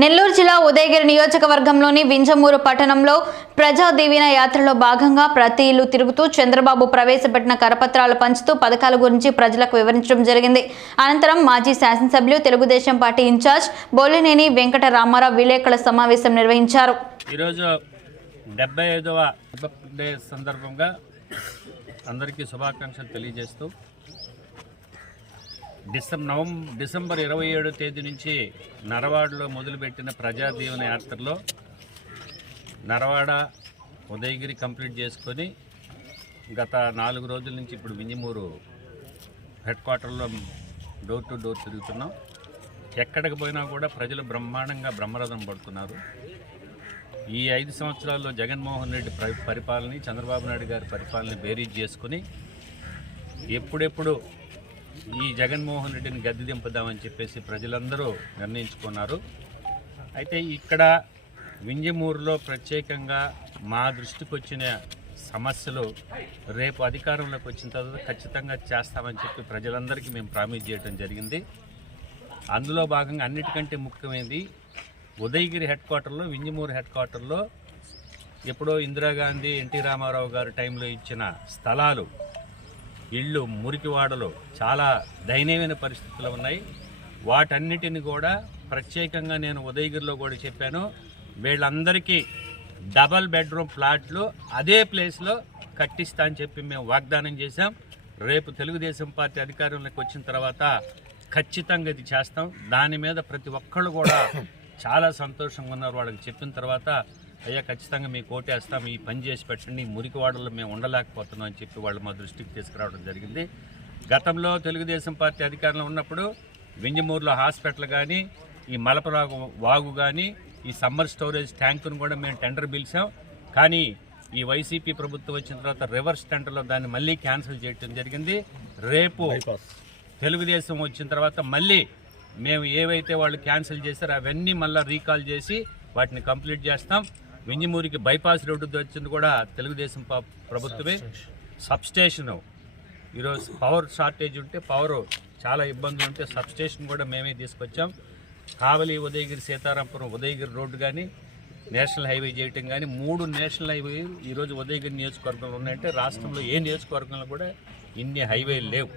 నెల్లూరు జిల్లా ఉదయగిరి నియోజకవర్గంలోని వింజమూరు పట్టణంలో ప్రజా దీవెన యాత్రలో భాగంగా ప్రతి ఇల్లు తిరుగుతూ చంద్రబాబు ప్రవేశపెట్టిన కరపత్రాలు పంచుతూ పథకాల గురించి ప్రజలకు వివరించడం జరిగింది. అనంతరం మాజీ శాసనసభ్యులు తెలుగుదేశం పార్టీ ఇన్ఛార్జ్ బోలినేని వెంకట రామారావు విలేకరుల సమావేశం నిర్వహించారు. ఈరోజు 75వ డే సందర్భంగా అందరికీ శుభాకాంక్షలు తెలియజేస్తూ డిసెంబర్ 27వ తేదీ నుంచి నరవాడలో మొదలుపెట్టిన ప్రజా దీవెన యాత్రలో నరవాడ ఉదయగిరి కంప్లీట్ చేసుకొని గత 4 రోజుల నుంచి ఇప్పుడు వింజమూరు హెడ్ క్వార్టర్లో డోర్ టు డోర్ తిరుగుతున్నాం. ఎక్కడికి పోయినా కూడా ప్రజలు బ్రహ్మాండంగా బ్రహ్మరథం పడుతున్నారు. ఈ 5 సంవత్సరాల్లో జగన్మోహన్ రెడ్డి పరిపాలన, చంద్రబాబు నాయుడు గారి పరిపాలన బేరీజ్ చేసుకుని ఎప్పుడెప్పుడు ఈ జగన్మోహన్ రెడ్డిని గద్దె దింపుదామని చెప్పేసి ప్రజలందరూ నిర్ణయించుకున్నారు. అయితే ఇక్కడ వింజమూరులో ప్రత్యేకంగా మా దృష్టికి వచ్చిన సమస్యలు రేపు అధికారంలోకి వచ్చిన తర్వాత ఖచ్చితంగా చేస్తామని చెప్పి ప్రజలందరికీ మేము ప్రామిస్ చేయడం జరిగింది. అందులో భాగంగా అన్నిటికంటే ముఖ్యమైనది ఉదయగిరి హెడ్ క్వార్టర్లో, వింజమూరు హెడ్ క్వార్టర్లో ఎప్పుడో ఇందిరాగాంధీ, ఎన్టీ రామారావు గారి టైంలో ఇచ్చిన స్థలాలు, ఇళ్ళు, మురికివాడలు చాలా దయనీయమైన పరిస్థితులు ఉన్నాయి. వాటన్నిటిని కూడా ప్రత్యేకంగా నేను ఉదయగిరిలో కూడా చెప్పాను. వీళ్ళందరికీ డబల్ బెడ్రూమ్ ప్లాట్లు అదే ప్లేస్లో కట్టిస్తా అని చెప్పి మేము వాగ్దానం చేశాం. రేపు తెలుగుదేశం పార్టీ అధికారంలోకి వచ్చిన తర్వాత ఖచ్చితంగా ఇది చేస్తాం. దాని మీద ప్రతి ఒక్కళ్ళు కూడా చాలా సంతోషంగా ఉన్నారు. వాళ్ళకి చెప్పిన తర్వాత అయ్యా ఖచ్చితంగా మీకు ఓటేస్తాం, ఈ పని చేసి పెట్టండి, మురికివాడల్లో మేము ఉండలేకపోతున్నాం అని చెప్పి వాళ్ళు మా దృష్టికి తీసుకురావడం జరిగింది. గతంలో తెలుగుదేశం పార్టీ అధికారంలో ఉన్నప్పుడు వింజమూరులో హాస్పిటల్ కానీ, ఈ మలపరాగు వాగు కానీ, ఈ సమ్మర్ స్టోరేజ్ ట్యాంకును కూడా మేము టెండర్ పిలిచాం. కానీ ఈ వైసీపీ ప్రభుత్వం వచ్చిన తర్వాత రివర్స్ టెండర్లో దాన్ని మళ్ళీ క్యాన్సిల్ చేయడం జరిగింది. రేపు తెలుగుదేశం వచ్చిన తర్వాత మళ్ళీ మేము ఏవైతే వాళ్ళు క్యాన్సిల్ చేస్తారో అవన్నీ మళ్ళీ రీకాల్ చేసి వాటిని కంప్లీట్ చేస్తాం. వింజమూరికి బైపాస్ రోడ్డు వచ్చింది కూడా తెలుగుదేశం ప్రభుత్వమే. సబ్స్టేషను ఈరోజు పవర్ షార్టేజ్ ఉంటే, పవర్ చాలా ఇబ్బందులు ఉంటే సబ్స్టేషన్ కూడా మేమే తీసుకొచ్చాం. కావలి, ఉదయగిరి, సీతారాంపురం, ఉదయగిరి రోడ్డు కానీ, నేషనల్ హైవే చేయటం కానీ 3 నేషనల్ హైవే ఈరోజు ఉదయగిరి నియోజకవర్గంలో ఉన్నాయంటే రాష్ట్రంలో ఏ నియోజకవర్గంలో కూడా ఇన్ని హైవేలు లేవు.